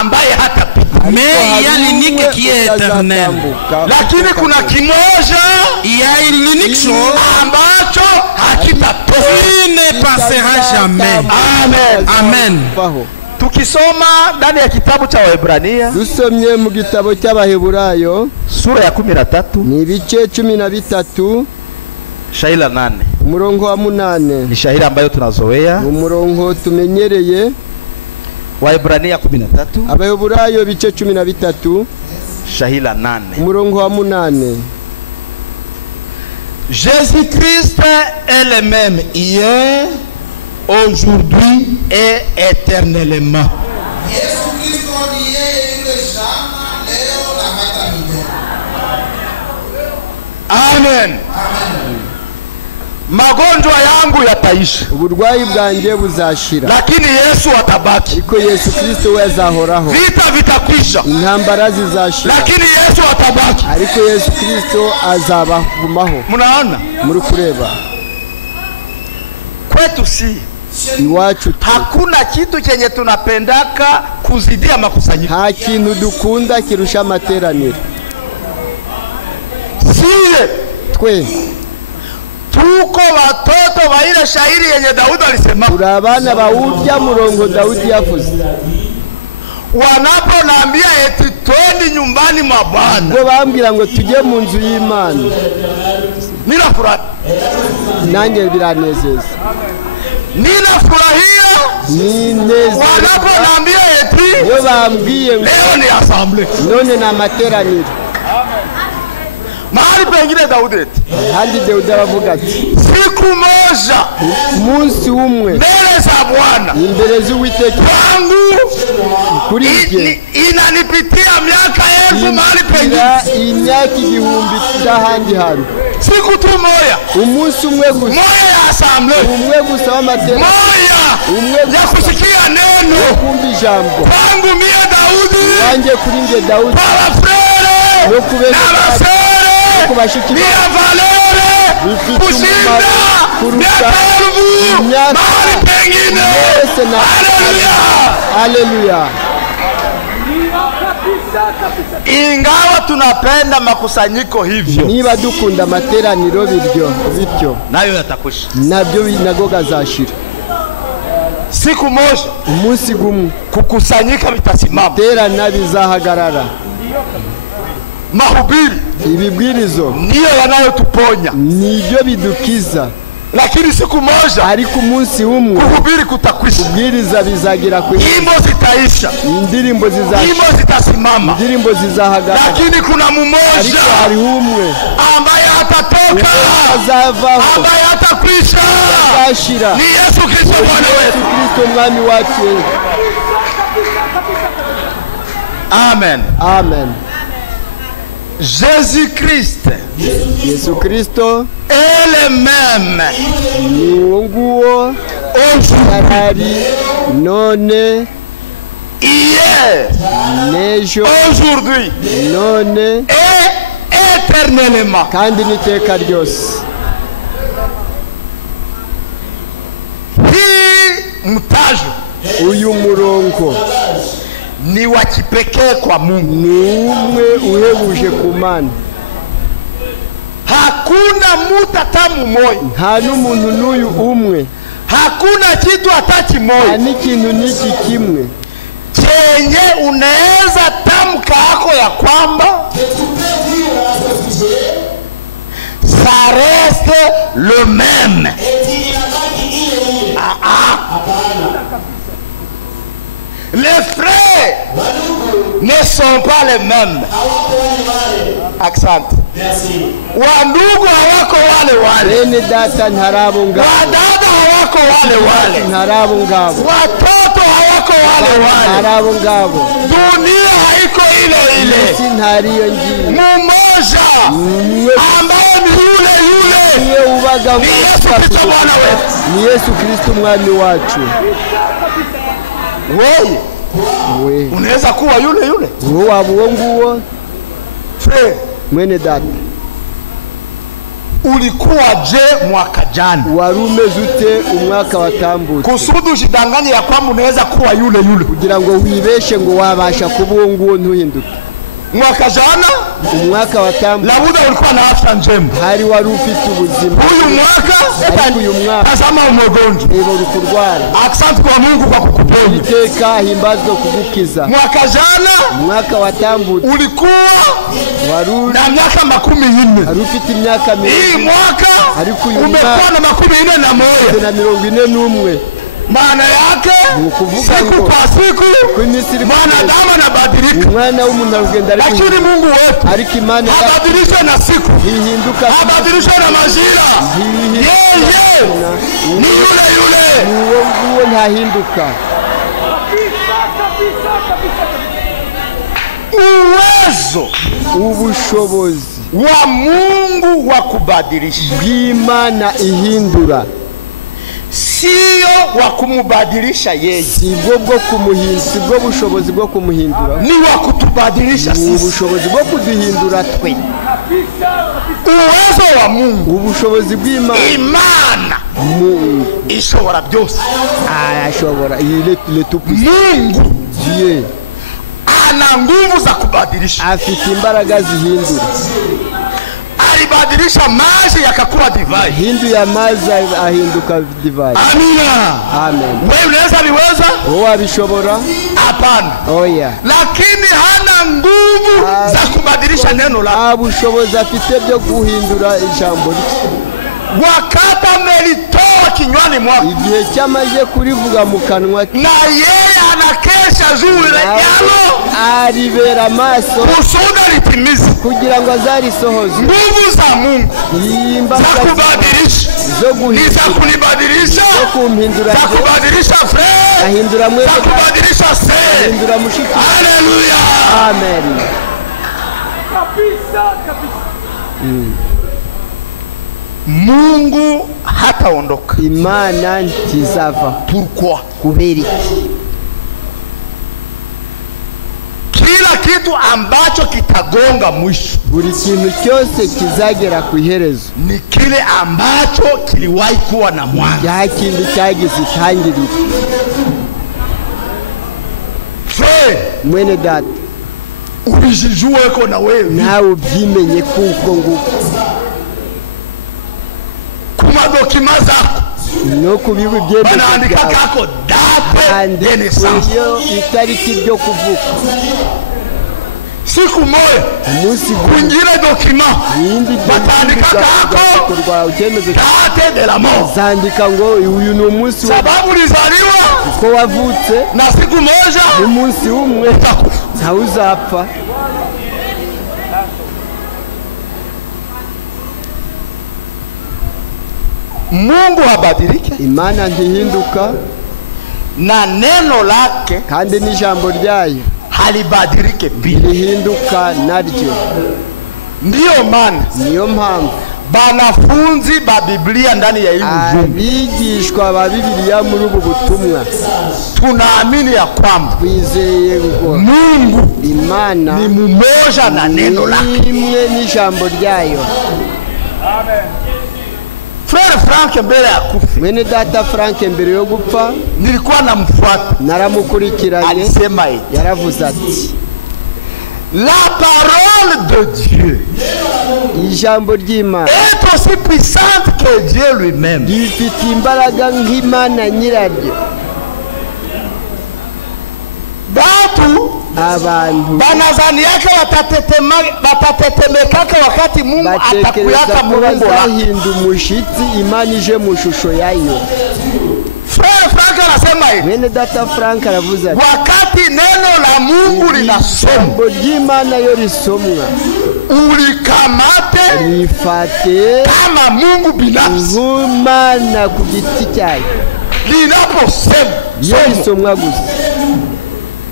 ambaye hatapita. Mais il y a l'unique qui est éternel. Lakini kuna kimoja, Il y a une unique chose ambacho hakitatoka. qui ne passera jamais. Amen. Amen. Tukisoma ndani ya kitabu cha Waebrania, dusomye mu gitabo cy'Abaheburayo sura ya 13 ni ibice 13 shairi 8. umurongo wa 8 Ni shairi ambayo tunazoea. umurongo tumenyereye. Waebrania 13 Abaheburayo ibice 13 shairi 8. umurongo wa 8. Jésus-Christ est le même hier, aujourd'hui et éternellement. Amen. Magonjwa yangu yataisha, uburwayi bwanjye buzashira, lakini Yesu atabaki. ariko Yesu Kristo we azahoraho. Vita vitakwisha, intambara zizashira, lakini Yesu atabaki. ariko Yesu Kristo azabagumaho. Munaona? Muri kureba Kwetu si iwacu hakuna kitu chenye tunapendaka kuzidia makusanyiko. nta kintu dukunda kirusha amateraniro. Siye Twe tuko watoto wa ile shairi yenye Daudi alisema, turi abana bawurya murongo Daudi yavuze, wanaponaambia eti twende nyumbani mwa Bwana, ubwo bambwira ngo tujye mu nzu y'Imana. ninafurahi, Nanjye biranezeza, ninafurahia ninezeza wanaponaambia eti iyo bambwiye ngo leo ni assemble. none ni amateraniro. Mahali pengine Daudi eti Handi Daudi aravuga ati siku moja umunsi umwe mbele za Bwana imbere z'Uwiteka wangu kuri bye inanipitia miaka 1000 mahali pengine, imyaka 1000 ahandi hantu. siku tu moya, Umunsi umwe gusa, moya ya assemble, umwe gusa w'amateraniro, moya ya kusikia neno kumva ijambo kwangu mie Daudi, wanjye kuri nge Daudi, kwa frere no kubera n'abasere kubashiki ni valere bifite kushinda umumaro kurusha miaka imyaka mahali pengine. yose. Na haleluya. Ingawa tunapenda makusanyiko hivyo, Niba dukunda amateraniro bityo nayo yatakwisha. nabyo nago gazashira. Siku moja Umunsi gumwe kukusanyika bitasimama, terana bizahagarara. mahubiri Ibibwirizo ndiyo yanayotuponya, nibyo bidukiza, lakini siku moja ariko umunsi umwe kuhubiri kutakwisha, kubwiriza bizagira ku nyimbo zitaisha, indirimbo nyimbo zitasimama, indirimbo zizahagarara, lakini kuna ariko mmoja hari umwe ambaye atatoka, azavaho, ambaye atakwisha, azashira. ni Yesu Kristo Bwana wetu. Yesu Kristo mwami wacu. Amen. Amen. Jésus-Christ Yesu Kristo est le même ni uwo nguwo yarari, none, hier, n'ejo, aujourd'hui none et éternellement. kandi n'iteka ryose. Hii mtajo Uyu murongo ni wa kipekee kwa Mungu, ni umwe uhebuje ku Mana. hakuna mtu hata mmoja, Nta n'umuntu n'uyu umwe, hakuna kitu hata nta kimoja n'ikintu n'iki kimwe chenye unaweza tamka yako ya kwamba ça reste le même. Les frères ne sont pas les mêmes. Accent. Wandugu hawako wale wale, bene data ntarabo ngabo, wadada hawako wale wale, ntarabo ngabo, watoto hawako wale wale, ntarabo ngabo. dunia haiko ile ile. Isi ntariyo ngiye, Mmoja ambaye ni yule niwe ubaga ni Yesu Kristo Bwana wetu. ni Yesu Kristo umwami wacu. Wewe We unaweza kuwa yule uwo waba uwo nguwo frere, mwene data. ulikuwa je mwaka jana? wari umeze ute umwaka watambutse? Kusudi ushidanganye ya kwamba unaweza kuwa yule yule, kugira ngo wibeshe ngo wabasha kuba uwo nguwo ntuhinduke. mwaka jana umwaka watambutse labuda ulikuwa na afya njema, hari wari ufite ubuzima. huyu mwaka tazama umegonjwa, reba uri kurwara. asante kwa Mungu kwa kukuponya. iteka himbazwe kugukiza. Mwaka jana umwaka watambutse ulikuwa wari na miaka 40, hari ufite imyaka hii mwaka ariko uyu umekuwa mwaka na 41. na 41. Maana yake ukuvuga siku ngo kwa siku mwanadamu anabadilika, umwana w'umuntu arugenda, lakini Mungu wetu ariko Imana habadilisha na siku, ihinduka, habadilisha na majira. Yeye ni yule yule, uwo ntahinduka. uwezo ubushobozi wa Mungu wa kubadilisha bw'Imana ihindura, sio wa kumubadilisha yeye, sibwo bwo kumuhindura, sibwo bushobozi bwo kumuhindura, ni wa kutubadilisha sisi. ubushobozi bwo kuduhindura twe. Uwezo wa Mungu, ubushobozi bw'Imana, Imana ishobora byose, arashobora. ile tupusi Mungu Dieu ana nguvu za kubadilisha, afite imbaraga zihindura. alibadilisha maji yakakuwa divai, hinduye amazi ahinduka divai. amina, amen. wewe unaweza biweza? wowe abishobora? Hapana. oya, lakini hana nguvu za kubadilisha neno la bushobozi afite byo guhindura ijambo rye. wakati amelitoa kinywani mwako, igihe cyamaze kurivuga mu kanwa ke, na yeye anakesha juu yalo, aribera maso kusudi litimize, kugira ngo azarisohoze. nguvu za Mungu za kubadilisha, zo ni guhindura, za kunibadilisha, zo kumpindura, za kubadilisha frere, ahindura mwese, za kubadilisha sere. ahindura mushiki. Haleluya, amen. Mungu hataondoka. Imana ntizava. Pourquoi? kubera iki? Kila kitu ambacho kitagonga mwisho, buri kintu cyose kizagera ku iherezo, ni kile ambacho kiliwahi kuwa na mwanzo. ya kintu cyagize itangiriro. mwene data, ubijijue ko na wewe nawe ubyimenye kuko nguko kuma dokima zako no kubibu byebe banaandika kako date de naissance, itariki ryo kuvuka. siku moja umunsi kwingine dokima batandika kako date de la mort, zandika ngo uyu ni umunsi sababu ulizaliwa ko wavutse, na siku moja umunsi umwe ntawuzapfa. Mungu habadilike, Imana ntihinduka, na neno lake kandi n'ijambo ryayo halibadilike bila. rihinduka naryo. Ndiyo maana niyo mpamvu banafunzi ba Biblia ndani ya hii ujumbe, abigishwa ba Bibiliya muri ubu butumwa, tunaamini ya kwamba twizeye ngo Mungu Imana ni mmoja na neno lake, imwe n'ijambo ryayo. amen. Frere Frank mbele ya kufa, mwene data Frank mbere yo gupfa nilikuwa namfuata, naramukurikiranye, alisema yaravuze ati la parole de Dieu ijambo ry'Imana est aussi puissante que Dieu lui-même. rifite imbaraga nk'Imana nyiraryo. Batu abantu banazaniaka watatetemekaka wakati Mungu batekereza atakuyaka ko Mungu wako. bazahinda umushitsi Imana ije mu shusho yayo. Frere Frank anasema hivi, mwene data Frank aravuze ati wakati neno la Mungu linasomwa, ijambo ry'Imana yo risomwa, ulikamate rifate kama Mungu binafsi. nk'Imana ku giti cyayo. Linaposema iyo risomwa gusa,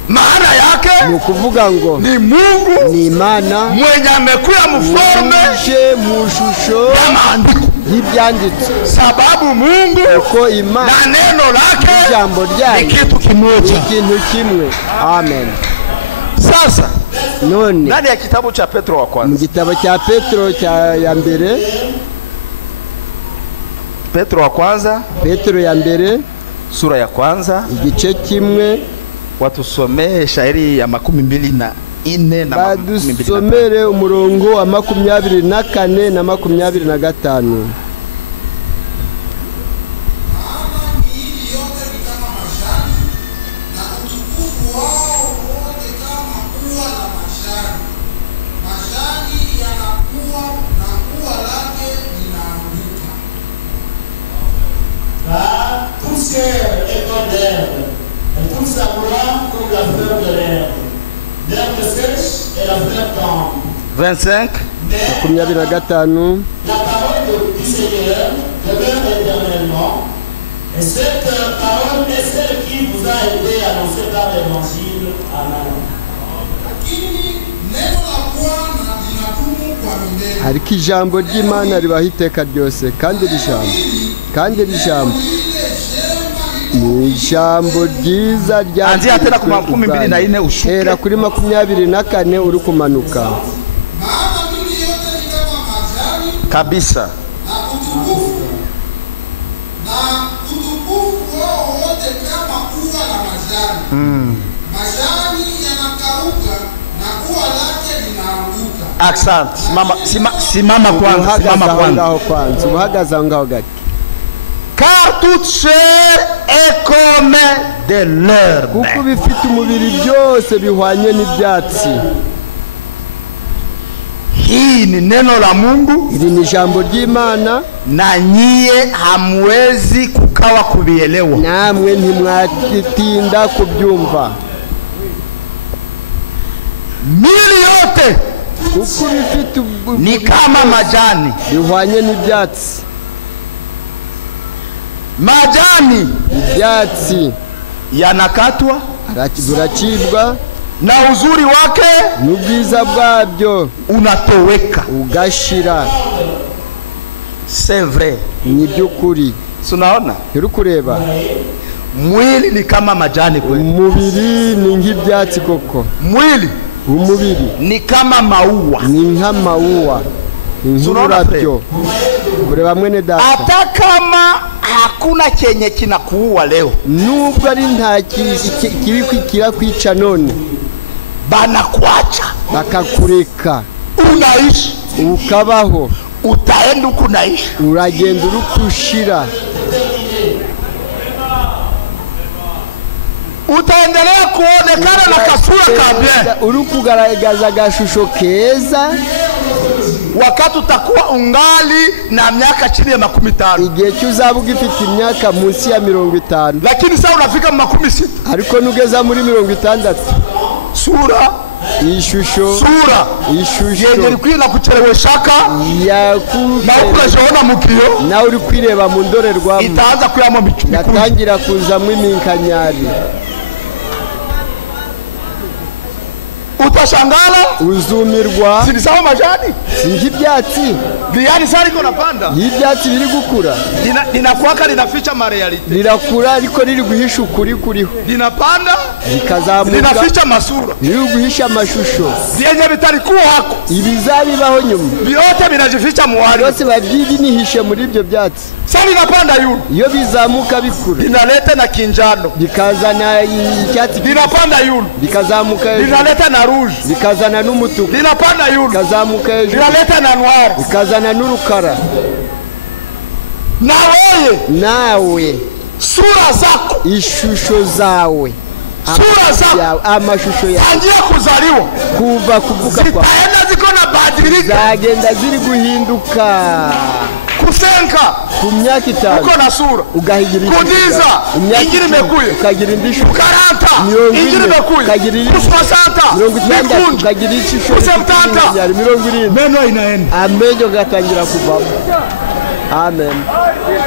maana yake ni ukuvuga ngo ni Mungu ni Imana mwenye amekuya mforme uje mu shusho ya maandiko, y'ibyanditswe, sababu Mungu kuko Imana na neno lake ijambo ni ryayo kitu kimoja. ikintu kimwe. amen. Sasa none ndani ya kitabu cha Petro wa mu kwanza gitabo cya Petro ya mbere Petro wa kwanza, Petero ya mbere sura ya kwanza, igice kimwe. watusomee shairi ya 24 na 22. Badusomere umurongo wa 24 na 25. Et comme l'herbe, elle trouve sa gloire comme la fleur de l'herbe. L'herbe sèche et la fleur tombe. 25. La parole du Seigneur demeure éternellement. Et cette parole est celle qui vous a été annoncée par l'évangile. Amen. Ariko ijambo ry'Imana ribaho iteka ryose, kandi iri jambo ni ijambo ryiza Anzia tena ku 24 ushuke. Hera kuri 24 uri kumanuka. Kabisa. Accent. Simama kwanza. Uhagaze aho ngaho gake. Car toute chair est comme de l'herbe. Kuko bifite umubiri byose bihwanye n'ibyatsi. Hii ni neno la Mungu. Iri ni jambo ry'Imana. Na nyie hamwezi kukawa kubielewa. Namwe ntimwatinda kubyumva. Mili yote kuko bifite ni kama majani. Bihwanye n'ibyatsi. Majani ibyatsi yanakatwa, buracibwa, na uzuri wake n'ubwiza bwabyo unatoweka, ugashira. C'est vrai. Ni byukuri. Unaona? Uri kureba? Mwili ni kama majani kweli. Umubiri ni nk'ibyatsi koko. Mwili, umubiri ni kama maua. Ni nk'amauwa. Nk'urabyo. Kureba mwene data. Hata kama hakuna chenye kinakuua leo, nubwo ari nta kiri kwikira kwica none, banakuacha bakakureka, unaishi ukabaho, utaenda kunaishi, uragenda urukushira, utaendelea kuonekana na kasura kabla, urukugaragaza gashusho keza wakati utakuwa ungali na miaka chini ya 50. Igihe cyuzaba ugifite imyaka munsi ya 50. Lakini sasa unafika 60. Ariko nugeza muri 60. Sura ishusho yenye kwina kucheleweshaka yakuze na ukurajeona mukiro na uri kwireba mu ndorerwamo, itaanza kuyamo bicu, yatangira kuzamwe iminkanyari. Utashangala, uzumirwa. Si sawa majani, si nk'ibyatsi yani sari ko napanda y'ibyatsi biri gukura, linakuwaka linaficha mareality, lirakura ariko riri guhisha ukuri kuriho, linapanda likazamuka, linaficha masura, riri guhisha amashusho vyenye vitalikuwa hako, ibizabibaho nyuma, vyote vinajificha muwari, byose babyibinihishe muri ibyo byatsi. Sasa linapanda yule, iyo bizamuka bikura, linaleta na kinjano, bikazana icyatsi, linapanda yule, bikazamuka, linaleta na rouge, bikazana n'umutuku, linapanda yule, bikazamuka, linaleta na noir, bikazana n'urukara. Nawe sura zako, ishusho zawe, sura zako, amashusho yawe tangia kuzaliwa, kuva kuvuka kwa, zitaenda ziko na badilika, zagenda ziri guhinduka. Kusenka ku myaka 5 uko na sura, ugahigira kudiza ingiri mekuye, ukagira indishu 40 ingiri mekuye, ukagira 60 ukagira ishusho 70 meno inaenda, amenyo gatangira kuvamo. Amen.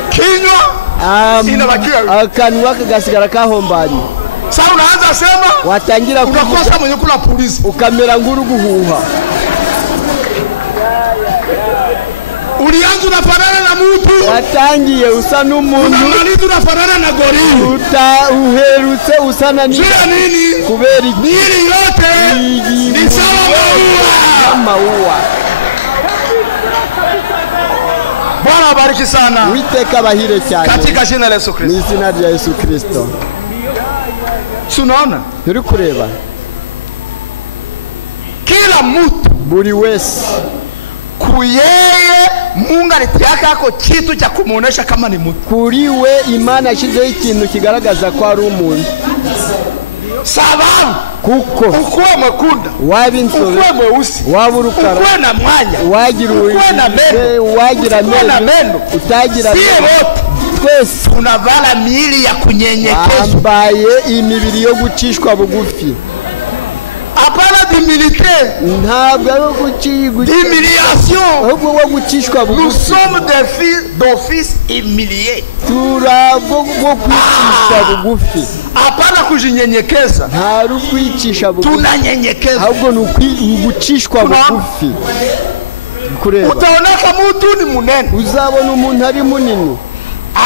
Kinywa inabakia, akanwa kagasigara kahombanye. Sasa unaanza sema, watangira kukosa mwenye kula polisi, ukamera nguru guhuha. Ulianza unafanana na mtu, watangiye usa n'umuntu, unamaliza unafanana na gorili, uherutse usa na nini? Kubera nini yote ni sawa maua. Maua. Bwana wabariki sana Uwiteka abahire cyane katika jina la Yesu mu Kristo. izina rya Yesu Kristo. Tunaona Turi kureba kila mtu buri wese kuyeye Mungu alitiaka ako kitu cha kumuonesha kama ni mtu. kuri we Imana yashyizeho ikintu kigaragaza ko ari umuntu, Sababu kuko ukuwe mwekunda, waba insobe, ukuwe mweusi, waba urukara, ukuwe na mwanya, wagira ukuwe na meno, wagira ukuwe na amenyo, meno, utagira siye wote twese tunavala miili ya kunyenyekezwa. bambaye imibiri yo gucishwa bugufi. Hapana d'humilité, Ntabwo ari ugucigwa d'humiliation. ahubwo wo gucishwa Nous bugufi. sommes des fils d'office humiliés. Turabo wo kwicisha bugufi, Hapana kujinyenyekeza, ntari ukwicisha bugufi tunanyenyekeza. ahubwo ni ugucishwa bugufi. Kureba Utaoneka mtu ni munene, uzabona umuntu ari munini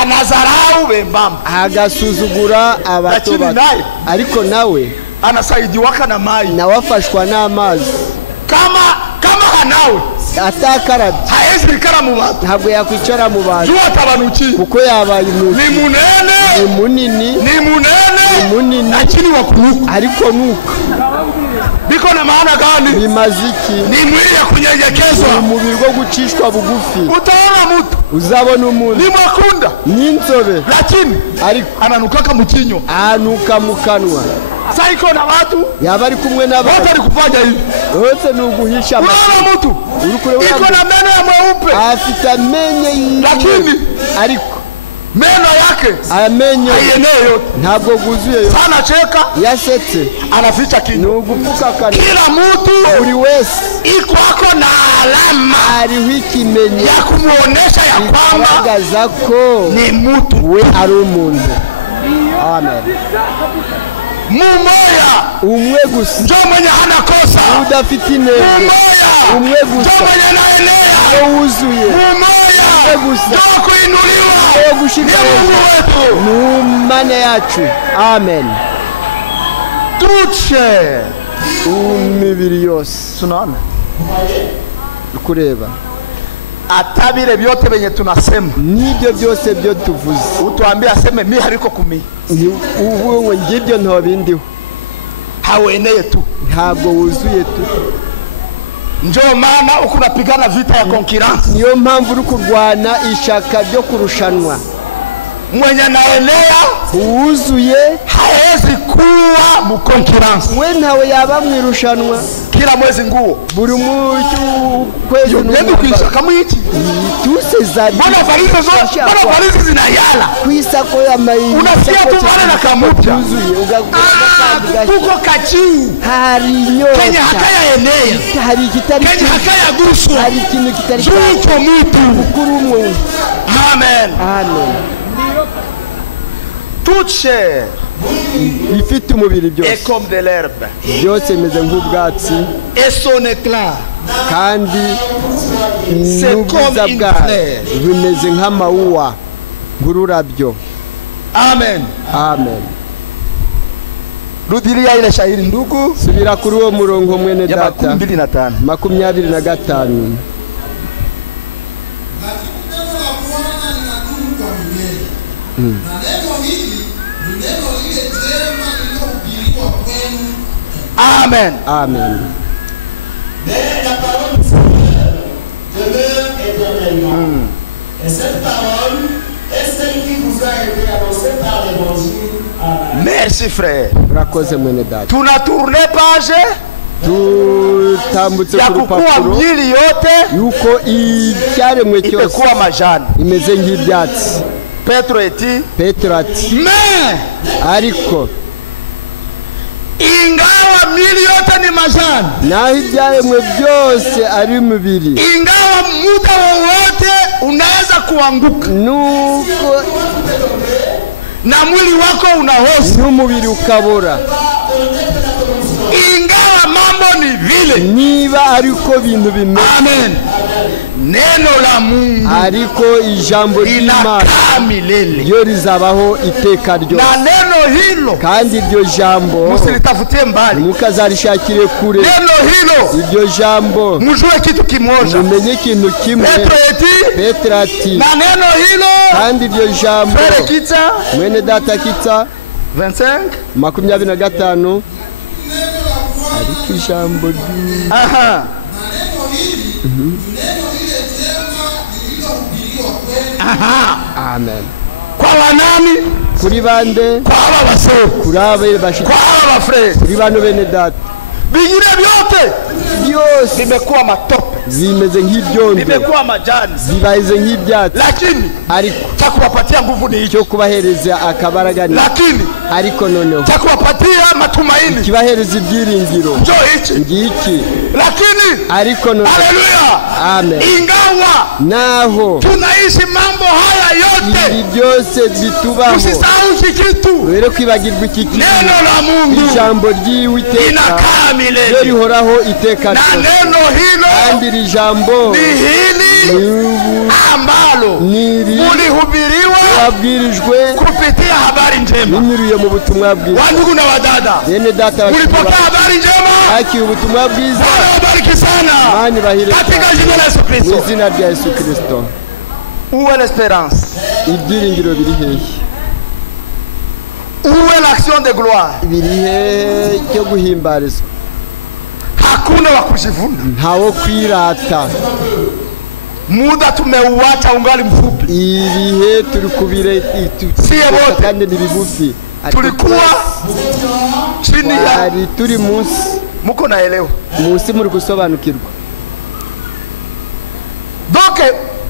anazarau bembamba, agasuzugura abato Lakini bato, naye ariko nawe anasaidiwaka na mai. nawe afashwa n'amazi. Kama hanawe Atakarabye haezi likala mu bantu, ntabwo yakwicara mu bantu jua atabanuki. kuko yabaye umuntu Ni munene, ni munini ni munene, munini lakini wakuruka. ariko nuko Biko na maana gani? bimaze iki? Ni mwili ya kunyenyekezwa. Umubiri wo gucishwa bugufi. Utaona mtu Uzabona umuntu ni mwakunda, n'inzobe lakini ariko ananukaka mukinyo. anuka mu kanwa, Sasa iko na watu yaba ari kumwe n'abantu wote alikufanya hivi. bose ni uguhisha amaso. Unaona mtu Uri kureba iko na meno ya mweupe, afite amenyo lakini ariko meno yake amenyo haienee yote. ntabwo guzuye yo. Sana cheka, Yasetse anaficha ni kinywa. ugupfuka kanwa. Kila mtu Buri wese iko ako na alama hariho ikimenyetso ya kumuonesha ya kwamba kigaragaza ko ni mtu. we ari umuntu. Amen. Mumoya Umwe gusa ndio mwenye hana kosa. udafite intego, Mumoya umwe ndio gusa mwenye naenea. wo wuzuye, Mumoya gusa ndio kuinuliwa. wo gushika Ni Mungu hejuru wetu. mu Mana yacu. Amen. Tuche Imibiri yose tunaona kureba hata vile vyote venye tunasema, n'ibyo byose byo tuvuze, utuambie aseme mi hariko kumi, ubu ngo ngibyo ntobindiho, haueneye tu. ntabwo wuzuye tu. Njoo maana uko unapigana vita ya concurrence. Niyo mpamvu uri kurwana ishaka ryo kurushanwa. Mwenye naenea Uwuzuye hawezi kuwa mu concurrence. we ntawe yaba mu irushanwa. Kila mwezi nguo Buri kwezi ndio kuishaka mwiki. tuseza Mbona valizi zote, mbona valizi zinayala? kwisako ya mayi Unasikia tu wale na kamupya. uzuye ugakora Kuko kachiu hari kenye nyota, hakaya enea, hari kitari, kenye hakaya guswa. hari ikintu kitari Juko mtu. kuri umwe. Amen. Amen. Toute chair Bifite umubiri est byose comme de l'herbe byose bimeze nk'ubwatsi, et son éclat kandi n'ubwiza une bwayo fleur. bimeze nk'amawuwa, nk'ururabyo. Amen. Amen. Rudilia ile shairi ndugu Subira kuri uwo murongo mwene ya data 25. 25. Amen. Amen. Mais la parole du Seigneur demeure éternellement. Et cette parole est celle qui vous a été annoncée par l'évangile. Amen. Merci frère. Urakoze mwene data. Tuna tourne page Tutambutse ya ku kukua rupapuro mwili yote yuko icyaremwe cyose itakuwa majani. imeze nk'ibyatsi. Petro eti Petero ati mais ariko ingawa mwili yote ni majani, naho ibyaremwe byose ari umubiri, ingawa muda wowote unaweza kuanguka nuko na mwili wako unahosi, n'umubiri ukabura, ingawa mambo ni vile, niba ariko bintu bimeze, amen, neno la Mungu ariko ijambo ry'Imana linakaa milele ryo rizabaho iteka ryose, na neno hilo kandi iryo jambo msilitafutie mbali. mukazarishakire kure. Neno hilo Iryo jambo mjue kitu kimoja. mumenye ikintu kimwe. Petro eti Petero ati na neno hilo kandi iryo jambo Frere Kitsa mwene data Kitsa 25 25 ariko ijambo aha amen kwa wanani kuri bande kwa aba basore kuri abe bashiki kwa aba frere kuri bano bene data bingine vyote byose vimekuwa matope, zimeze nk'ibyondo vimekuwa majani, zibahize nk'ibyatsi, lakini ariko cha kuwapatia nguvu ni hicho, cyo kubahereza akabaraga ni lakini ariko noneho cha kuwapatia matumaini kibahereza ibyiringiro ndio hichi, ngiki, lakini ariko noneho haleluya, amen, ingawa naho tunaishi mambo haya yote ibi byose bitubaho usisahau kitu, were kwibagirwa iki kintu, neno la Mungu ijambo ry'Uwiteka inakaa ryo milele, rihoraho iteka na ryose, neno hilo kandi iri jambo ni hili ambalo mulihubiriwa wabwirijwe kupitia habari njema. binyuriye mu butumwa bwiza. Wandugu na wadada, Bene data mulipokea habari njema, aki ubutumwa bwiza, wabariki sana mani bahire katika jina la Yesu mu Kristo. izina rya Yesu Kristo. Où est l'espérance? Ibyiringiro biri hehe? Où est l'action de gloire? Biri hehe cyo guhimbarizwa? Hakuna wa kujivuna. Ntawo kwirata. Muda tumeuacha ungali mfupi. Ibihe turi kubire wote. kandi ni bigufi. Tulikuwa chini ya ari turi munsi, muko naelewa. munsi muri gusobanukirwa. Donc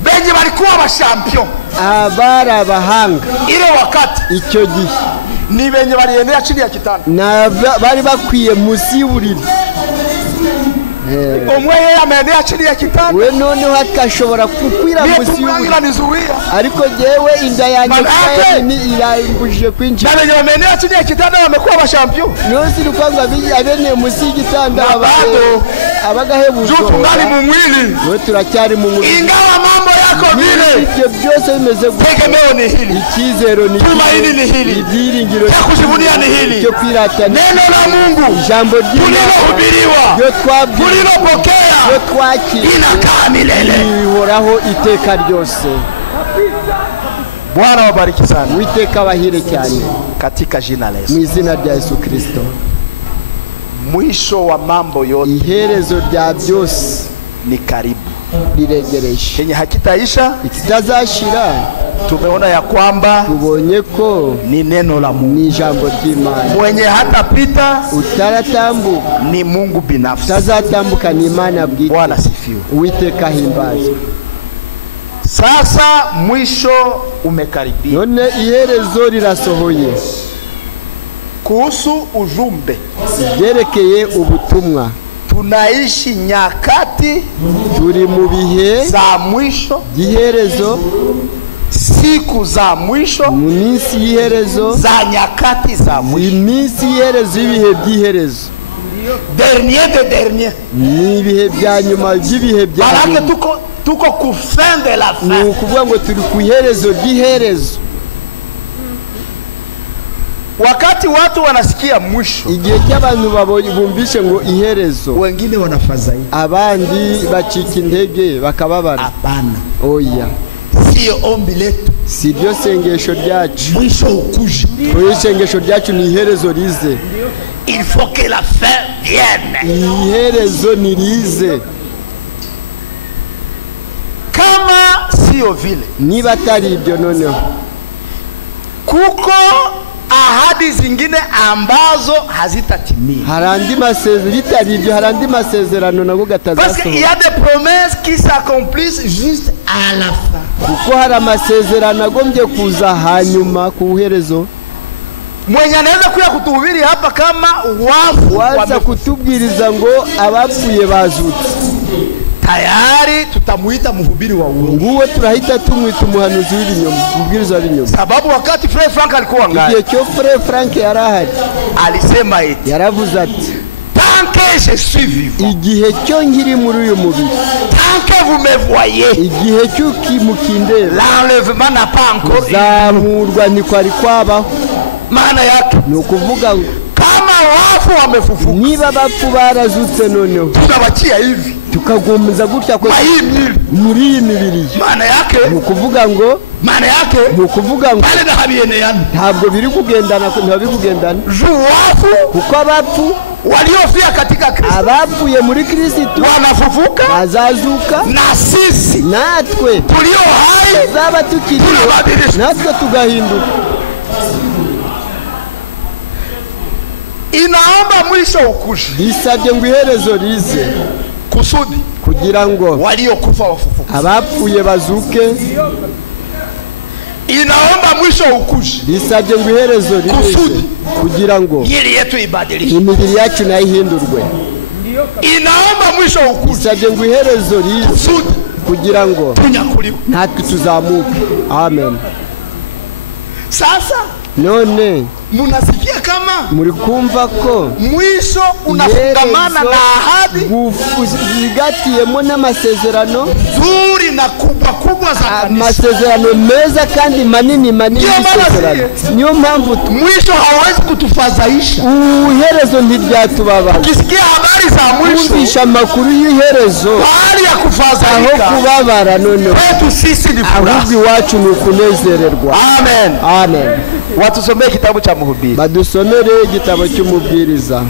benye balikuwa ba champion Abari abahanga ile wakati icyo gihe ni benye baliendea chini ya kitanda, bari bakwiye munsi y'uburiri. omwe yeye ameendea chini ya kitanda, We noneho akashobora kukwira munsi y'uburiri, nizuia ariko jewe inda yanjye ni irangujije kwinjira. na benye wameenea chini ya kitanda wamekuwa ba champion. Nyosi rukwanga abene munsi y'igitanda Na bado abagahebuzo tungali mu mwili, we turacyari mu mubiri. ingawa mambo yako vile, Ibyo byose bimeze gutya, tegemeo ni hili, icyizero ni tumaini ni hili, ibyiringiro ya kujivunia ni hili, cyo kwirata ni neno la Mungu ijambo ry'Imana tulilohubiriwa, ryo twabwiwe tulilopokea ryo twakiriye inakaa milele. rihoraho iteka ryose. Bwana wabariki sana Uwiteka abahire cyane katika jina la Yesu. mu izina rya Yesu Kristo. Mwisho wa mambo yote Iherezo rya byose ni karibu, riregereje, kenye hakitaisha. ikitazashira. Tumeona ya kwamba Tubonye ko ni neno la Mungu, ni ijambo ry'Imana, mwenye hatapita utaratambuka ni Mungu binafsi. utazatambuka ni Imana bwite. Bwana sifiwe. Uwiteka ahimbazwe. Sasa mwisho umekaribia. None iherezo rirasohoye. Kuhusu ujumbe, Byerekeye ubutumwa, tunaishi nyakati turi mu bihe za mwisho, by'iherezo, siku za mwisho, mu minsi y'iherezo, za nyakati za mwisho, iminsi y'iherezo y'ibihe by'iherezo, dernier de dernier. ni ibihe bya nyuma by'ibihe bya Barake nyuma. tuko ku fin de la Ni fin. ukuvuga ngo turi ku iherezo ry'iherezo. Wakati watu wanasikia mwisho, Igihe cy'abantu bumvishe ngo iherezo, wengine wanafadhaika. abandi bacika intege bakababara. Hapana, Oya, sio ombi letu si ryo sengesho ryacu. mwisho ukuje. Oya, isengesho ryacu ni iherezo rize. Il faut que la fin vienne. Iherezo ni rize. Kama sio vile, Niba atari ibyo, noneho kuko ahadi zingine ambazo hazitatimia. hari andi masezerano, bitari ibyo hari andi masezerano nabwo Parce qu'il y gatazasohoka. a des promesses qui s'accomplissent juste à la fin. Kuko hari amasezerano agombye kuza hanyuma ku iherezo. Mwenye anaweza kuja kutuhubiri hapa kama wafu Waza kutubwiriza ngo abapfuye bazutse, tayari tutamuita mhubiri wa uongo, nguwe turahita tumwita umuhanuzi w'ibinyoma, umubwiriza w'ibinyoma. sababu wakati Frère Frank alikuwa Igihe ngani cyo Frère Frank yari ahari, alisema eti yaravuze ati, tant que je suis vivant, igihe cyo nkiri muri uyu mubiri, tant que vous me voyez, igihe cy'ukimukindeba, l'enlèvement n'a pas encore eu. zamurwa ntikwari kwabaho. maana yake ni ukuvuga ngo kama wafu wamefufuka, niba bapfu barazutse noneho tunabakia hivi tukagomeza gutya kwa hii mwili, muri iyi mibiri, maana yake ni ukuvuga ngo pale na habiyeneana, ntabwo biri kugendana, ntibiri kugendana. Wafu kuko abapfu waliofia katika Kristo, abapfuye muri Kristo wanafufuka, bazazuka, na sisi natwe tulio hai zaba tukiriho natwe tugahinduka. Inaomba mwisho ukuje, bisabye ngo iherezo rize kusudi kugira ngo waliokufa wafufuke, abapfuye bazuke. Inaomba mwisho ukuje, bisabye ngo iherezo rize kugira ngo yili yetu ibadilishwe, imibiri yacu nayo ihindurwe. Inaomba mwisho ukuje, bisabye ngo iherezo rize kugira ngo tunyakuliwe, natwe tuzamuke. Amen. Sasa none munasikia kama muri kumva ko mwisho unafungamana na ahadi zigatiyemo n'amasezerano nzuri na kubwa za kanisa, amasezerano meza kandi manini y'isezerano. Niyo mpamvu mwisho hawezi kutufadhaisha, iherezo ntiryatubabaza. ukisikia habari za mwisho, kumvisha amakuru y'iherezo hali ya kufadhaika, aho kubabara noneho kwetu sisi ni furaha, ahubwo iwacu ni ukunezererwa. Amen. Amen. Watusomee kitabu cha Mhubiri. Badusomere igitabo cy'umubwiriza.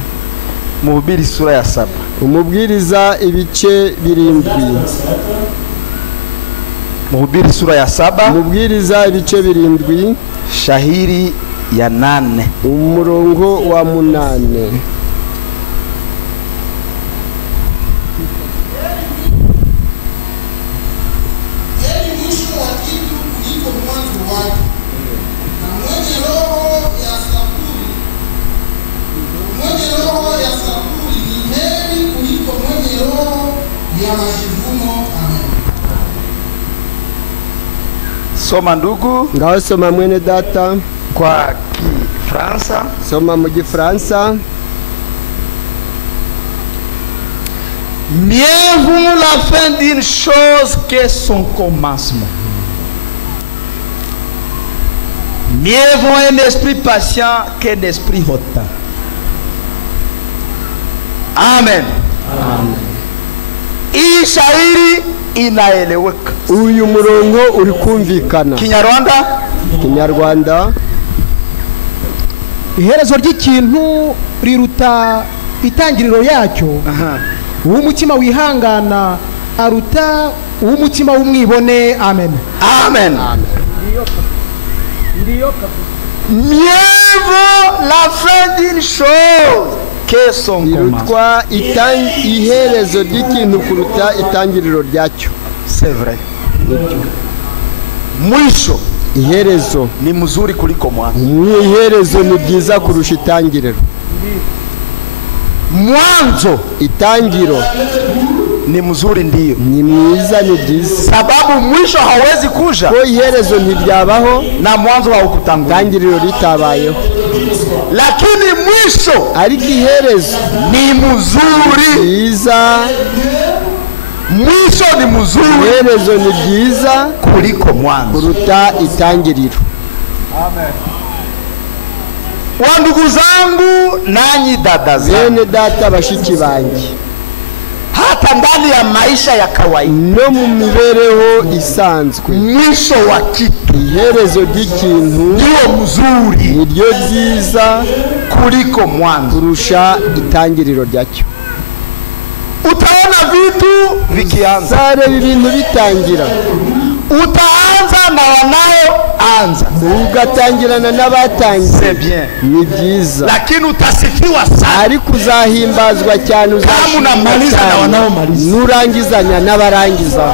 Mhubiri sura ya 7. Umubwiriza ibice 7. Mhubiri sura ya 7. Umubwiriza ibice 7. Shahiri ya 8. Umurongo wa 8. Soma ndugu. Ngaho soma mwene data kwa Kifaransa. Soma mu Gifaransa. Mieux vaut la fin d'une chose que son commencement. Mieux vaut un esprit patient qu'un esprit hautain. Amen. Amen. Hii shairi inaeleweka. Uyu murongo uri kumvikana. Kinyarwanda. Iherezo ry'ikintu riruta itangiriro yacyo. Uw'umutima wihangana aruta uw'umutima w'umwibone. Amen. Amen. Mieux vaut la fin d'une chose que son irutwa iherezo ry'ikintu kuruta itangiriro ryacyo. C'est vrai. Mwisho iherezo ni mzuri kuliko mwanzo. Iherezo ni byiza kurusha itangiriro. Mwanzo itangiro ni mzuri ndiyo, ni mwiza, ni byiza, sababu mwisho hawezi kuja ko iherezo ntiryabaho na mwanzo haukutangulia, itangiriro ritabayeho. Lakini mwisho ariko iherezo ni mzuri, byiza, mwisho ni mzuri, iherezo ni byiza kuliko mwanzo, kuruta itangiriro. Amen. Wa ndugu zangu nanyi dada zangu, bene data bashiki banjye, hata ndani ya maisha ya kawaida no mu mibereho isanzwe, mwisho wa kitu, iherezo ry'ikintu ndio mzuri, niryo byiza kuliko mwanzo, kurusha itangiriro ryacyo. Utaona vitu vikianza, sareba ibintu bitangira, utaanza na wanaoanza, ugatangirana n'abatangiye, c'est bien, ni byiza, lakini utasifiwa sana, ariko uzahimbazwa cyane, uzamaliza na wanaomaliza, nurangizanya n'abarangiza.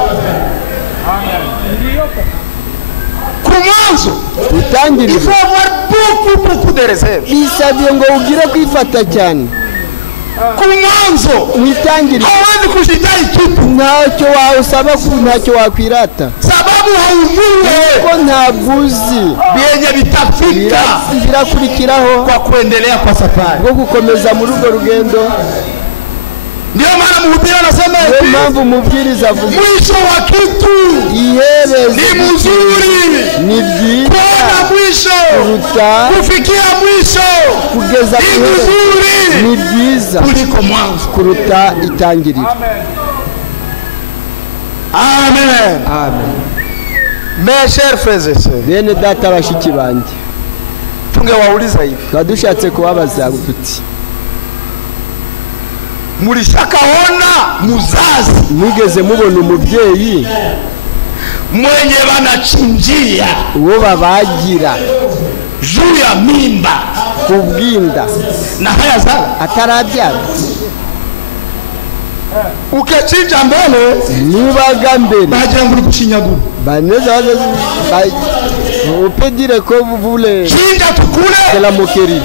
Kumwanzo utangiriro, il faut avoir beaucoup de réserve, bisabye ngo ugire kwifata cyane. Kumwanzo mwitangiriro hawezi kushitari kitu, ntacyo wawusaba, ntacyo wakwirata, sababu haujui ko ntaguzi bienye bitafika birakurikiraho kwa kuendelea kwa safari, bwo gukomeza muri urwo rugendo. Ndio maana mhubiri anasema niyo hivi, mpamvu umubwiriza avuze mwisho wa kitu iherezo ni mzuri. ni byiza Kuona mwisho, kuruta kufikia mwisho kugeza ku ni iherezo mzuri ni byiza kuliko mwanzo. kuruta itangiriro. Amen. Amen. Mes chers frères et sœurs, Bene data bashiki banjye, tungewauliza hivi, tukaba dushatse kubabaza tuti mulishakaona muzazi mwigeze mubona umubyeyi mwenye wanachinjia uwo babagira juu ya mimba ku bwinda na haya zala? atarabyara? Ukechinja mbele nibaga mbere bagira ngo uri gushinyagura. baneza upedire ko vule Chinja tukule, kela mokeri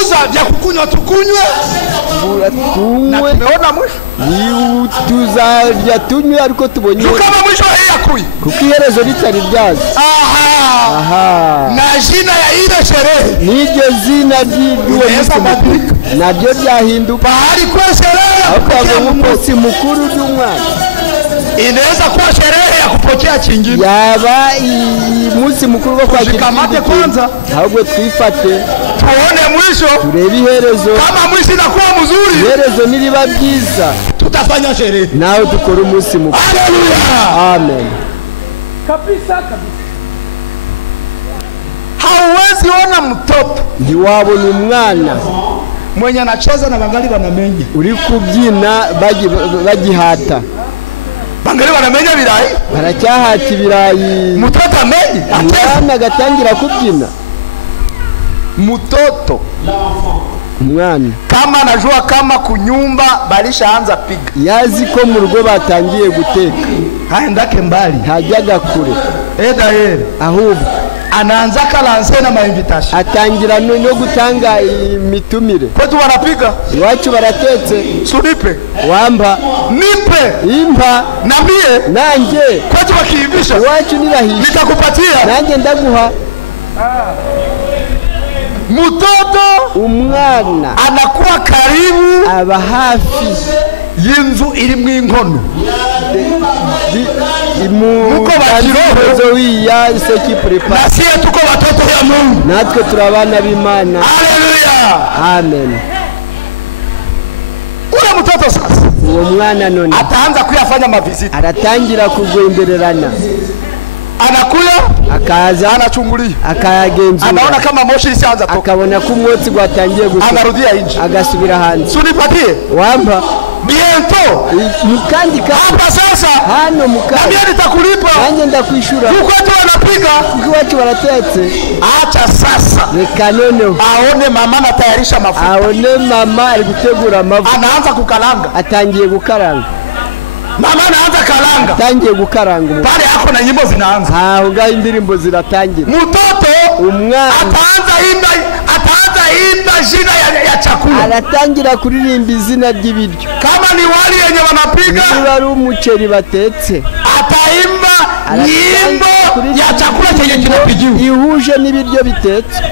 uza vya kukunywa tukunywe, na tunywe tumeona mwisho. tuzarya tunywe ariko tubonye Tukaba mwisho yakuye. kuko iherezo ritari ryazo. Aha. Aha, Na jina ya ile sherehe n'iryo zina ry'uwo inaweza munsi badilika. naryo ryahinduka, Bahari kuwa sherehe ya ahubwo kupokea haba mtoto, umunsi mukuru w'umwana, inaweza kuwa sherehe ya kupokea kingine. yaba umunsi mukuru wo kwakira Tushikamate ikindi kintu. kwanza. Ahubwo twifate Tuone mwisho, turebe iherezo. kama mwisho inakuwa mzuri Iherezo niriba byiza tutafanya sherehe. nawe dukora umunsi mukuru. Haleluya. Amen. Hauwezi ona mtoto Ntiwabona umwana mwenye anacheza na bangali wanamenya. uri kubyina bagihata, Bangali wanamenya birayi. baracyahata ibirayi, Mtoto amenye. umwana agatangira kubyina. Mtoto Umwana kama anajua kama kunyumba balishaanza piga, yazi ko mu rugo batangiye guteka, haendake mbali. ntajyaga kure, Edayeri ahubwo anaanza kalanse na mainvitation. atangira no gutanga imitumire. Kwetu wanapiga Iwacu baratetse, sunipe, wamba nipe impa na mie. nanjye, Kwetu wakiivisha iwacu nirahisha nitakupatia. nanjye ndaguha. Mtoto Umwana anakuwa karibu aba hafi y'inzu iri mu inkono. Muko bakiroho. zo wiya seki prepa. Na sie tuko watoto ya Mungu. Natwe turabana b'Imana. Haleluya. Amen. Ule mtoto sasa Uwo mwana none ataanza kuyafanya maviziti. aratangira kugwendererana, Anakuya akaza anachungulia, akayagenzura, anaona kama moshi isianza toka, akabona ko umwotsi gwatangiye gusohoka, anarudia nje, agasubira hanze. sunipatie Wamba biento mukandika hapa sasa, hano na mukandi, mimi nitakulipa. nanjye ndakwishura. Huko tu wanapiga, Kuko iwacu baratetse. acha sasa Reka noneho aone mama anatayarisha mafuta, abone mama ari gutegura amavuta, anaanza kukalanga. atangiye gukaranga, Mama anaanza kalanga atangiye gukaranga umuntu. pale, yako na nyimbo zinaanza. Aho ngaho indirimbo ziratangira. Mtoto Umwana ataanza imba jina ya chakula. aratangira kuririmba izina ry'ibiryo. Kama ni wali yenye wanapiga, Niba ari umuceri batetse, ataimba nyimbo ya chakula chenye kinapigiwa. ihuje n'ibiryo bitetse.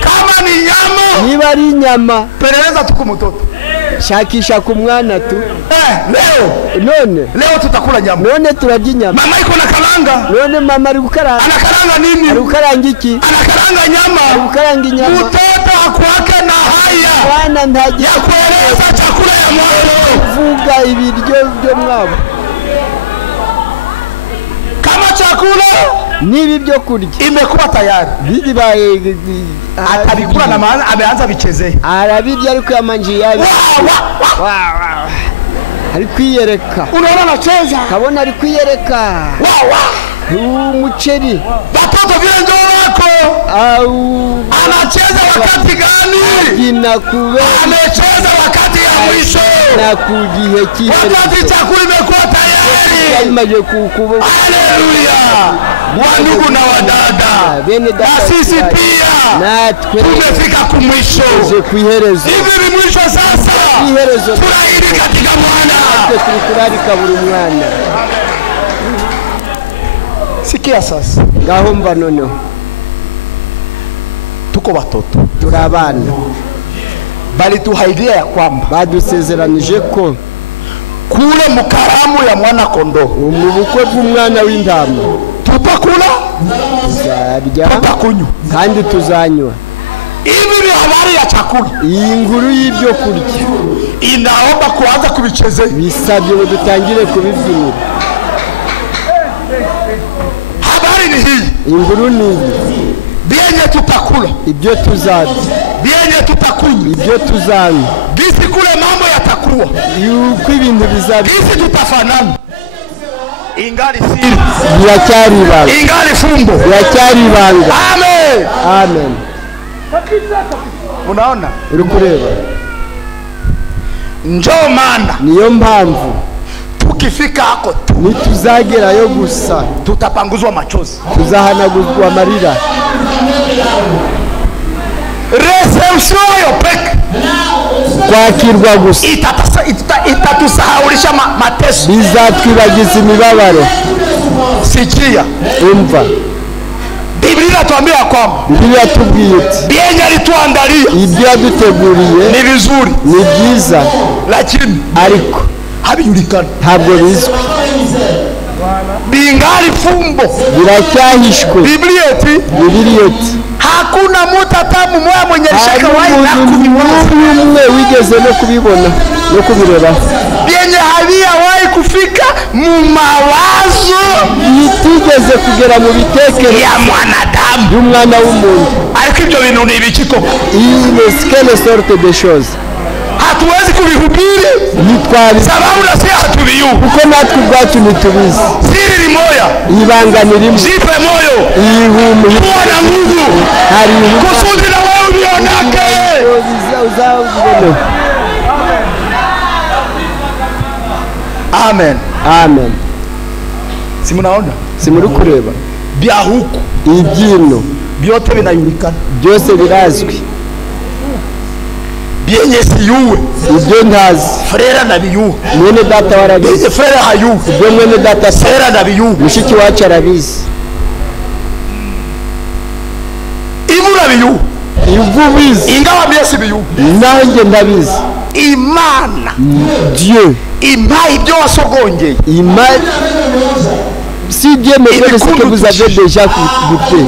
Kama ni nyama, Niba ari inyama, peleleza tuku mtoto. shakisha ku mwana tu. Leo tutakula nyama. None turarya inyama. Mama iko na kalanga. None mama ari gukaranga. Anakaranga nini? Ari gukaranga iki? Anakaranga Ari nyama. gukaranga inyama. Mtoto hakuwake na haya Mwana ntajya ya kueleza chakula ya moyo. kuvuga ibiryo byo mwabo. Kama chakula Nibi byo kurya imekuwa tayari, bibaye atabikula na maana ameanza bichezea. arabirya ariko yamanjiye yabi. Ari kwiyereka. Unaona anacheza. Kabona ari kwiyereka. Umuceri. Watoto vile ndio wako. Au Anacheza wakati gani? Inakube. Amecheza wakati ya mwisho. Na kugihe kile. Wakati chakula imekuwa tayari. Yaimaje kukubo. Haleluya. Wandugu na wadada. Bene dada. Na sisi pia. Natwe tumefika kumwisho. Je kuiherezo. Hivi ni mwisho sasa. Iherezo. Tunairi katika Bwana. Tulikurarika buri mwana. Sikia sasa. Gahomba noneho. Tuko watoto. Turabana. balituhaidia ya kwamba badusezeranije ko kule mukaramu ya mwana kondoo mu bukwe bw'umwana w'intama tutakula tuzarya tutakunywa kandi tuzanywa. hivi ni habari ya chakula. Iyi nguru y'ibyo kurya inaomba kuanza kubichezea. bisabye ngo dutangire kubibyinira. Habari ni hii, inguru ni iyi, bienye tutakula, ibyo tuzarya, bienye tutakunywa, ibyo tuzanywa, bisi kule mambo yatakuwa, yuko ibintu bizaba bisi tutafanana. Ingali siri, biracyari ibanga, ingali fumbo, biracyari ibanga. Amen, amen. Unaona, uri kureba, njoo maana niyo mpamvu tukifika hako nituzagerayo gusa tutapanguzwa machozi, tuzahanaguzwa amarira. reception yo peke kwakirwa gusa itatusahaulisha mateso, bizatwibagiza imibabaro. sikia, umva, Biblia inatuambia kwamba Biblia yatubwiye iti bienye alituandalia ibyo yaduteguriye ni vizuri, ni byiza, lakini ariko habijulikana, ntabwo bizwi, bingali fumbo. biracyahishwe. Biblia eti Biblia iti hakuna mtu hata mmoja mwenye shaka wahi na umuntu kubiona n'umwe wigeze no kubibona no kubireba, bienye habiyawahi kufika mu mawazo bitigeze kugera mu bitekerezo ya mwanadamu by'umwana w'umuntu. ariko ibyo bintu ni ibikiko, Quelle sorte de choses hatuwezi kubihubiri ntitwari, sababu na si hatubiyuhu. kuko natwe ubwacu ntitubizi. Siri ni moya, Ibanga ni rimwe, jipe moyo, ihumure, kuwa na nguvu hari kusudi na wewe ulionake. uzabibone. Amen. Amen. Si mnaona Si muri kureba, bya huku ibyino byote binajulikana, byose birazwi, byenye siyuwe ibyo ntazi frera na biyuwe, mwene data warabizi, byenye frera hayuwe, ibyo mwene data frera na biyuwe, mushiki wacu arabizi, ibura biyuwe, ibyo ubizi ingawa byesi biyuwe. nanjye ndabizi. Imana Dieu impa ibyo wasogongeye, si Dieu me fait ce que vous avez déjà goûté,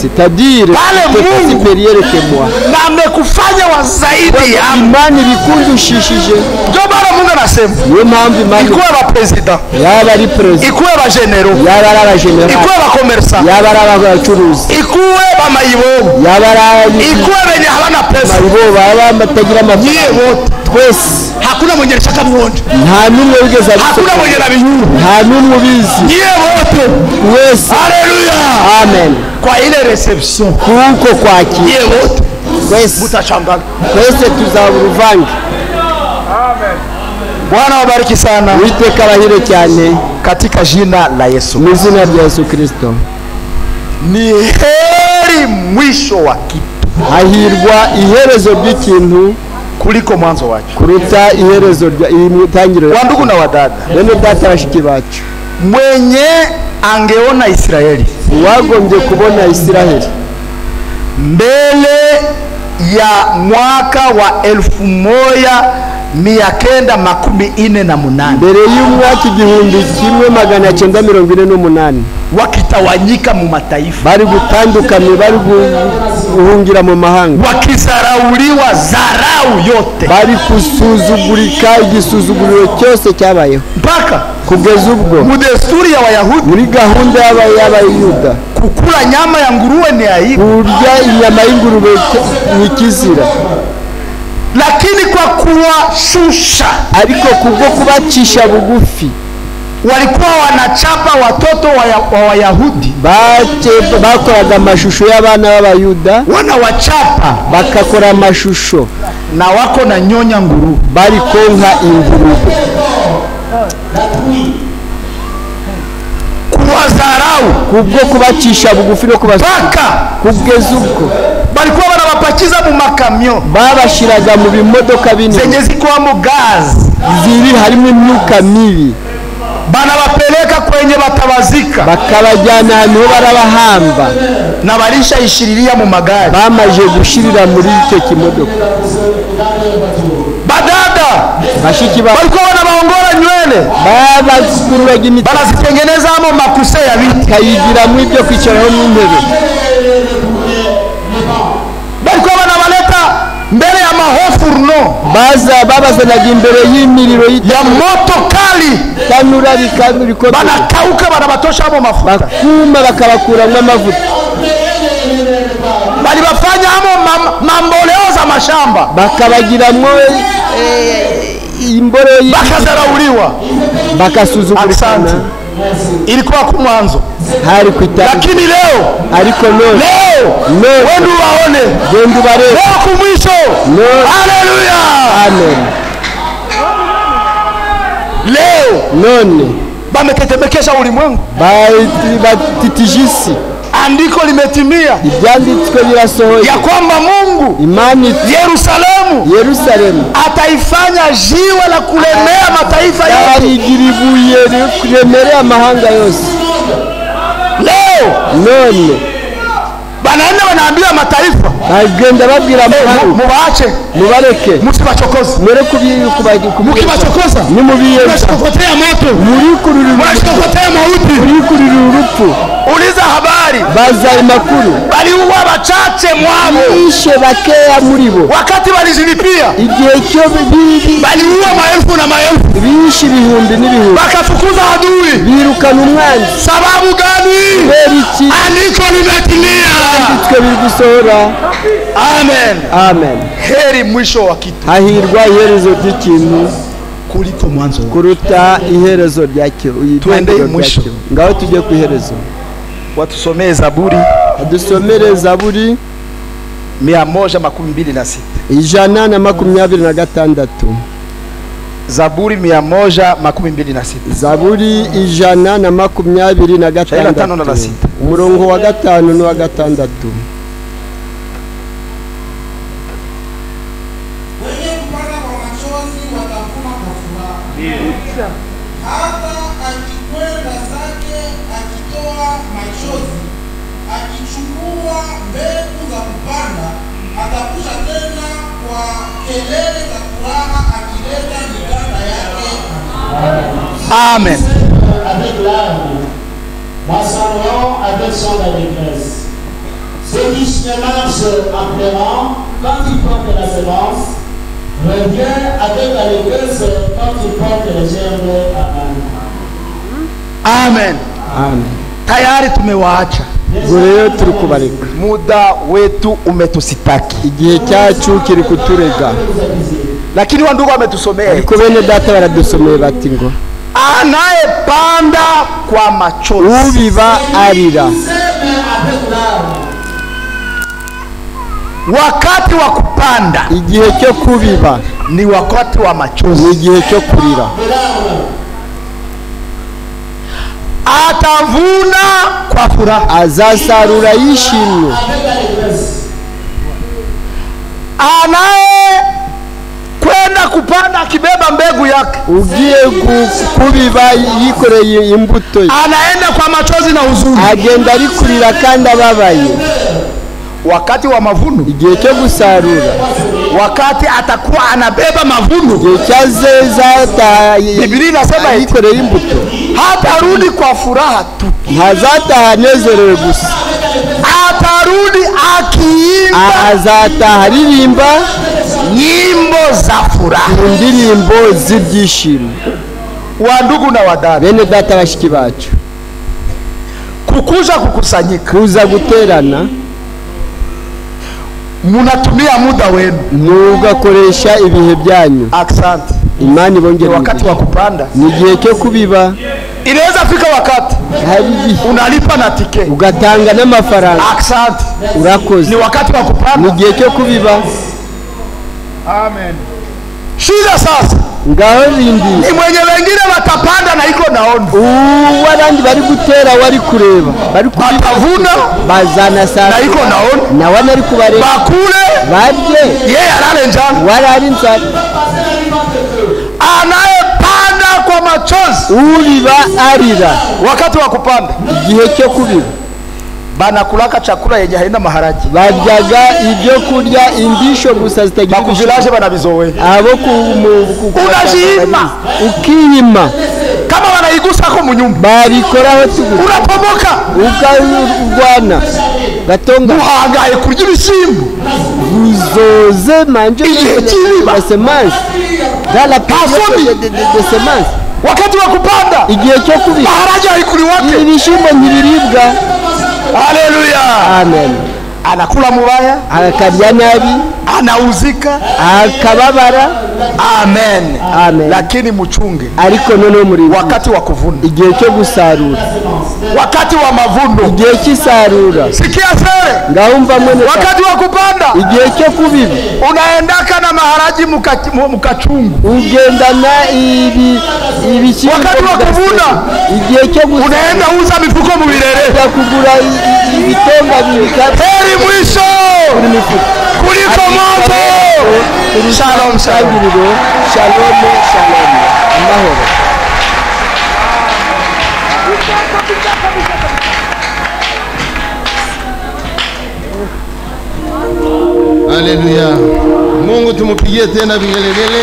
c'est-à-dire c'est supérieur que moi, na amekufanya wa zaidi ya imani ibikundushishije. ndio maana Mungu anasema Niyo mpamvu imani ikuwe ba president, yaba ari perezida, ikuwe ba general, yaba ari abajenerali, ikuwe ba commerçant, yaba ari abacuruzi, ikuwe ba mayibobo, yaba ari ikuwe benye habana pesa, abayibo, baba batagira nyie amafaranga, wote, twese hakuna mwenye shaka muonje, nta n'umwe wigeze hakuna mwenye na biyuwe, nta n'umwe ubizi, nyie wote. wese. Haleluya. Amen. Kwa ile reception Kuko kwakira nyie wote twese, mutashangana. twese tuzaba uruvange. Bwana wabariki sana Uwiteka abahire cyane katika jina la Yesu. mu izina rya Yesu Kristo. Ni heri mwisho wa kitu Hahirwa iherezo ry'ikintu kuliko mwanzo wake. kuruta iherezo ry'itangiriro. Wa ndugu na wadada, Bene data bashiki bacu, mwenye angeona Israeli wagombye kubona Isiraheli mbele ya mwaka wa 1948 mbere y'umwaka 1948 wakitawanyika mu mataifa, bari gutandukanye, bari guhungira mu mahanga, wakizarauliwa zarau yote, bari kusuzugurika, igisuzuguriro cyose cyabayeho mpaka kugeza ubwo mu desturi ya Wayahudi muri gahunda y'Abayuda kukula nyama ya nguruwe ni aibu, kurya inyama y'ingurube ni kizira, lakini kwa kuwashusha ariko kubwo kubacisha bugufi walikuwa wanachapa watoto wa Wayahudi, bakoraga amashusho y'abana b'Abayuda, wanawachapa bakakora amashusho na wako na nyonya nguruwe, bari konka ingurube, kuwazarau kubwo kubacisha bugufi no mpaka kugeza ubwo balikuwa wanawapakiza mu makamyo babashiraga mu bimodoka binini zenye zikwamo gazi, ziri harimo imyuka mibi, banawapeleka kwenye batabazika, bakabajyana ahantu ho barabahamba, na balishayishiriria mu magari, bamaje gushirira muri icyo kimodoka. badada bashiki ba walikuwa wanabaongora nywele babazikururaga imiti banazitengenezamo makuse ya biti kayigiramo ibyo kwicaraho n'intebe balikuwa wanabaleta mbele ya mahofurno babazanaga imbere y'imiriro ya moto kali tanura bikomeye banakauka banabatoshamo mafuta bakuma bakabakuramo amavuta balibafanyamo mamboleo za mashamba bakabagiramo imboro bakazarauliwa bakasuzugurikana ilikuwa kumwanzo hari kwita lakini leo ariko none wendu waone wendu bare leo kumwisho haleluya amen leo none bameketemekesha ulimwengu batitijisi andiko limetimia ibyanditswe birasohoye ya kwamba Mungu imani Yerusalemu ataifanya jiwe la kulemea mataifa yote arigira ibuye kuremerea amahanga yose leo none banaenda wanaambia mataifa bagenda babwira amahanga mubaache mubareke musibachokoze mwere mukibachokoza mnashikokotea moto mnashikokotea mauti murikurira urupfu uliza habari baza makuru baliuwa bachache mwabo bishe bakeya muri bo wakati walizilipia igihe cyo baliuwa maelfu na maelfu bishe ibihumbi n'ibihumbi bakafukuza adui birukana umwanzi sababu gani beriki andiko limetimia nditswe bigusohora amen heri mwisho wa kitu hahirwa iherezo ry'ikintu kuliko mwanzo kuruta iherezo ryacyo tuende mwisho ngaho tujye ku iherezo watusomee Zaburi adusomere Zaburi 126 126 Zaburi 126 Zaburi 126 umurongo wa 5 n'uwa 6 hata akikwenda zake akitoa machozi akichukua mbegu za kupanda atakusha tena kwa kelele za furaha akileta miganda yake. Amen. Avec l'arbre, moissonnant avec son allégresse. Ceux qui se marchent en pleurant quand ils portent la semence, revient avec allégresse quand ils portent les germes à Amen. Tayari tumewaacha. Leo tulikubarika. Muda wetu umetusitaki. Igihe cyacu kiri kuturega. Lakini wandugu wametusomea. Ariko bene data baradusomeye bati ngo anayepanda kwa machozi ubiba arira. Wakati wa kupanda igihe cyo kubiba ni wakati wa machozi, ni igihe cyo kurira. Atavuna kwa furaha, azasarura yishimye. Anaye kwenda kupanda akibeba mbegu yake, ugiye kubiba yikoreye imbuto, anaenda kwa machozi na huzuni, agenda ari kurira kandi ababaye. Wakati wa mavuno, igihe cyo gusarura, wakati atakuwa anabeba mavuno, igihe cyazeza, Biblia inasema yikoreye imbuto, hatarudi kwa furaha tu, ntazataha anezerewe gusa, atarudi akiimba, azataha aririmba nyimbo za furaha, indirimbo z'ibyishimo. Wandugu na wadada, bene data bashiki bacu, kukuja kukusanyika, kuza guterana, munatumia muda wenu, mugakoresha ibihe byanyu. Asante. Imani bongera wakati wa kupanda, ni igihe cyo kubiba. Inaweza fika wakati unalipa na tike, ugatanga n'amafaranga. Asante. Urakoze. Ni wakati wa kupanda, ni igihe cyo kubiba. Amen. Shida sasa ngaho bindi ni mwenye wengine watapanda na iko naona, warandi bari gutera, wari kureba, bari kutavuna, bazana sana na iko naona, na wana ari kubareba, bakule barye, yeye alale njana, warari nzara. Anayepanda kwa kwa machozi ubiba arira wakati wa kupanda, igihe cyo kubiba. banakulaka chakula yenye haina maharagi. baryaga ibyo kurya indisho gusa zitagira Bakuvilaje banabizowe. abo Unajima. ukiyima Kama wanaigusa ko mu nyumba. babikoraho tugusa Unapomoka. ukarwana gatonga Uhangaye kurya ibishyimbo. uzoze manje Ikiba. la semence dans la période de semence Wakati wa kupanda. igihe cyo kubika Maharagi haikuli wake. ibishimbo ntibiribwa. Haleluya. Amen. Anakula mubaya, akarya nabi, anauzika, akababara. Amen. Amen. Lakini muchunge ariko none muri wakati wa kuvuna, igihe cyo gusarura, wakati wa mavuno, igihe cy'isarura. sikia sere, ngahumva mwene, wakati wa kupanda, igihe cyo kubiba, unaendaka na maharagi mukachungu, ugendana ibishyimbo. wakati wa kuvuna, igihe cyo unaenda uza mifuko mu birere, kugura ibitonga bibika. heri mwisho kuliko moto. Shalom, shalom. Shalom, shalom. Amahoro. Haleluya. Mungu tumupigie tena vigelegele.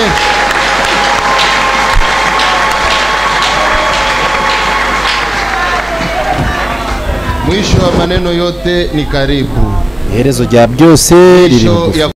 Mwisho wa maneno yote ni karibu. Iherezo rya byose riri bugufi.